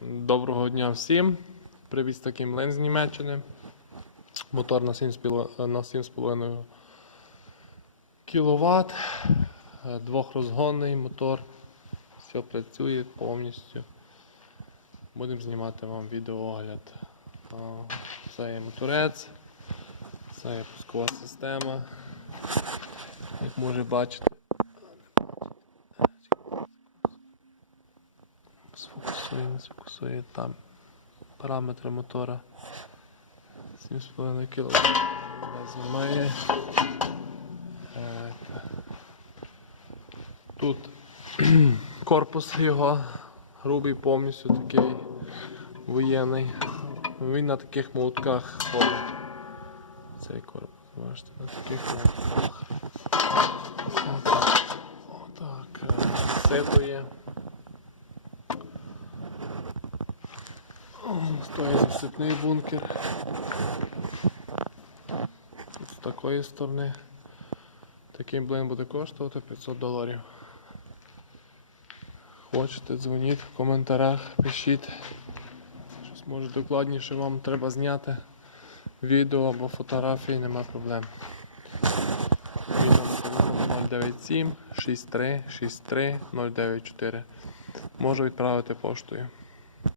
Доброго дня всім. Привіт з таким лен з Німеччини. Мотор на 7,5 на 7,5 кВт. Двохрозгонний мотор. Все працює повністю. Будемо знімати вам відеоогляд. А, Це є моторець, це є пускова система. Як може бачити. Сфокусує, не сфокусує там параметри мотора 7,5 кг знімає. Е. Тут корпус його грубий, повністю такий воєнний. Він на таких молотках ходить. Цей корпус, бачите, на таких молотках. Отак, отак сипує. Засипний бункер. З такої сторони такий блин буде коштувати 500 доларів. Хочете, дзвоніть в коментарях, пишіть. Щось може докладніше вам треба зняти. Відео або фотографії, нема проблем. Мій номер 097 63 63 094. Можу відправити поштою.